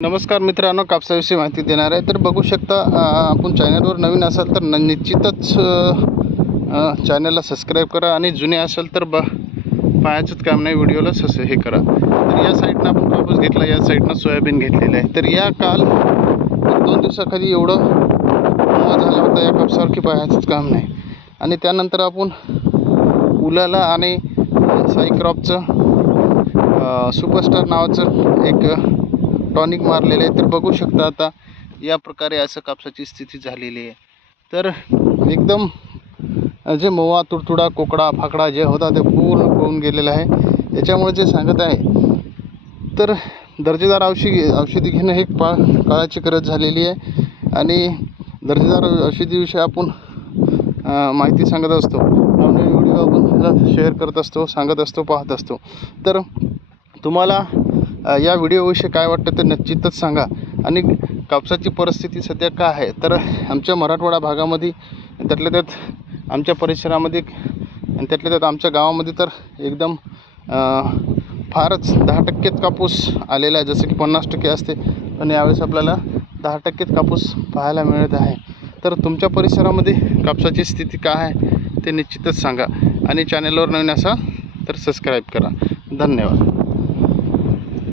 नमस्कार मित्रांनो, कापसाविषयी माहिती देणार आहे. तर बघू शकता, आपण चॅनलवर नवीन असाल तर निश्चितच चॅनलला सबस्क्राईब करा आणि जुने असाल तर पाहायचंच काम नाही, व्हिडिओला हे करा. तर या साईडनं आपण कापूस घेतला, या साईडनं सोयाबीन घेतलेलं आहे. तर या काल 1-2 दिवसाखाली एवढं मोह झाला होता या कापसावर की पाहायचंच काम नाही. आणि त्यानंतर आपण उलाला आणि साई क्रॉपचं सुपरस्टार नावाचं एक टॉनिक मारलेलं आहे. तर बघू शकता आता या प्रकारे असं कापसाची स्थिती झालेली आहे. तर एकदम जे मोवा तुडतुडा कोकडा फाकडा जे होता ते पूर्ण पळून गेलेला आहे. याच्यामुळे जे सांगत आहे तर दर्जेदार औषधी घेणं हे काळाची गरज झालेली आहे. आणि दर्जेदार औषधीविषयी आपण माहिती सांगत असतो, नवीन व्हिडिओ आपण शेअर करत असतो, सांगत असतो, पाहत असतो. तर तुम्हाला या व्हिडिओविषयी काय वाटतं ते निश्चितच सांगा. आणि कापसाची परिस्थिती सध्या काय आहे, तर आमच्या मराठवाडा भागामध्ये, त्यातल्या त्यात आमच्या परिसरामध्ये आणि त्यातल्या त्यात आमच्या गावामध्ये तर एकदम फारच 10% कापूस आलेला आहे. जसं की 50% असते, पण यावेळेस आपल्याला 10% कापूस पाहायला मिळत आहे. तर तुमच्या परिसरामध्ये कापसाची स्थिती काय आहे ते निश्चितच सांगा. आणि चॅनलवर नवीन असाल तर सबस्क्राईब करा. धन्यवाद.